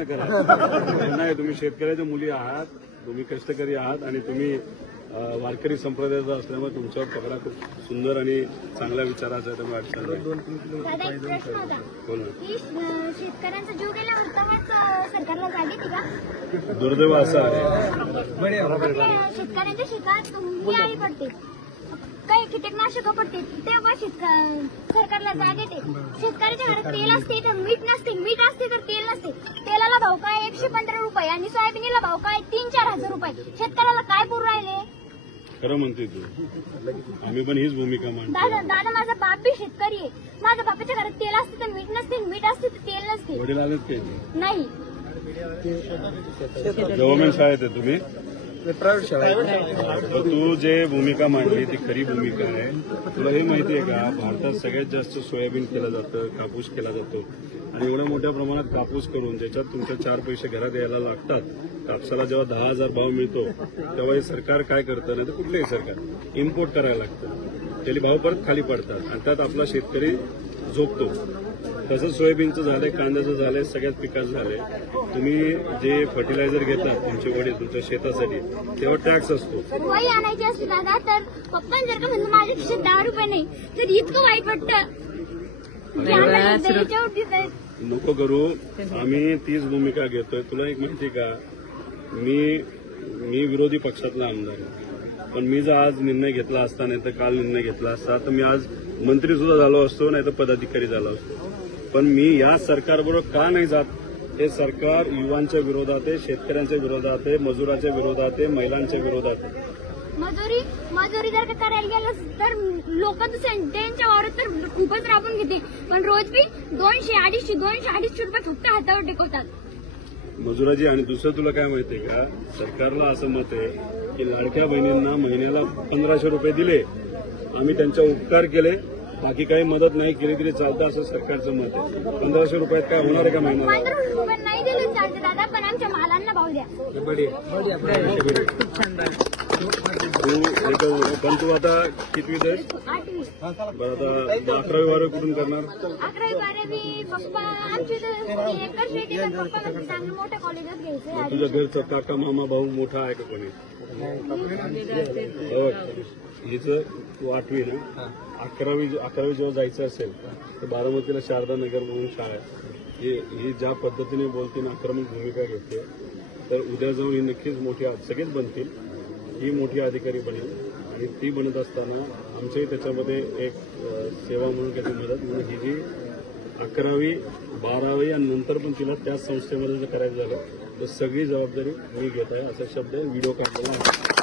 नाही, तुम्ही शेतकऱ्याच्या मुली आहात, तुम्ही कष्टकरी आहात आणि तुम्ही वारकरी संप्रदायाचा असल्यामुळे तुमच्यावर पकडा खूप सुंदर आणि चांगल्या विचाराचा आहे. त्यामुळे अडचण शेतकऱ्यांचा जीव गेल्यानंतर सरकारला जागे ती का? दुर्दैव असं आहे. शेतकऱ्यांच्या शेतात ही आळी पडते, काही कीटकनाशकं पडते, तेव्हा सरकारला जाग येते. शेतकऱ्याच्या घरात तेल असते तर मीठ नसते, मीठ असते तर तेल नसते. तेलाला भाव काय 115 रुपये आणि सोयाबीनला भाव काय 3-4 हजार रुपये. शेतकऱ्याला काय पुरू राहिले? खरं म्हणते तू, आम्ही पण हीच भूमिका मांडतो. दादा माझा बाप बी शेतकरी आहे. माझ्या बापाच्या घरात तेल असते तर मीठ नसते, मीठ असते तर तेल नसते. वडील आलेत ते नाही. गव्हर्नमेंट शाळेत आहे तुम्ही, प्रायव्हेट शाळा. तू जे भूमिका मांडली ती खरी भूमिका आहे. तुला हे माहिती आहे का, भारतात सगळ्यात जास्त सोयाबीन केलं जातं, कापूस केला जातो आणि एवढ्या मोठ्या प्रमाणात कापूस करून ज्याच्यात तुमच्या 4 पैसे घरात यायला लागतात. कापसाला जेव्हा 10,000 भाव मिळतो तेव्हा हे सरकार काय करतं, नाही तर कुठलंही सरकार इम्पोर्ट करायला लागतं. त्याचे भाव परत खाली पडतात आणि त्यात आपला शेतकरी झोपतो. तसंच सोयाबीनचं झालंय, कांद्याचं झालंय, सगळ्याच पिकाचं झालंय. तुम्ही जे फर्टिलायझर घेतात तुमचे वडील तुमच्या शेतासाठी तेव्हा टॅक्स असतो. वही आणायची असते दादा, तर पप्पा जर का म्हणलं माझ्या खिशात 10 रुपये नाही तर इतकं वाईट वाटतं. नको करू, आम्ही तीच भूमिका घेतोय. तुला एक माहिती का, मी विरोधी पक्षातला आमदार आहे, पण मी जर आज निर्णय घेतला असता, नाही तर काल निर्णय घेतला असता, तर मी आज मंत्री सुद्धा झालो असतो, नाही तर पदाधिकारी झालो असतो. पण मी या सरकारबरोबर का नाही जात? हे सरकार युवांच्या विरोधात आहे, शेतकऱ्यांच्या विरोधात आहे, मजुराच्या विरोधात आहे, महिलांच्या विरोधात आहे. मजुरी जर का करायला गेलं तर लोक त्यांच्या औरत तर खूपच राबून घेते, पण रोज बी 200-250 रुपये फक्त हातावर टेकवतात मजुराची. आणि दुसरं तुला काय माहितीये का, सरकारला असं मत आहे की लाडक्या बहिणींना महिन्याला 1500 रुपये दिले, आम्ही त्यांच्या उपकार केले, बाकी काही मदत नाही केली तरी चालतं, असं सरकारचं मत आहे. 1500 रुपयात काय होणार आहे का महिन्याला? 1500 रुपये नाही दिले चालते दादा, पण आमच्या मालांना भाव द्या. पण तू आता कितवीत आहेस? 8वी. बरं, आता 11वी 12वी कुठून करणार? 11वी 12वी पप्पा आमचे एकर शेती, तर पप्पा म्हणजे चांगलं मोठ्या कॉलेजात घ्यायचं. तुझ्या घरचा काका मामा भाऊ मोठा आहे का कोणी? हिचं तू 8वी ना, 11वी जेव्हा जायचं असेल तर बारामतीला शारदा नगर म्हणून शाळा आहे. ही ज्या पद्धतीने बोलते ना, आक्रमक भूमिका घेते, तर उद्या जाऊन ही नक्कीच मोठी, सगळेच बनतील, ही मोठी अधिकारी बनेल. आणि ती बनत असताना आमच्याही त्याच्यामध्ये एक सेवा म्हणून त्याची मदत म्हणून ही जी 11वी 12वी आणि नंतर पण तिला त्याच संस्थेमध्ये जर करायचं झालं तर सगळी जबाबदारी मी घेत आहे, असा शब्द व्हिडिओ काढलेला आहे.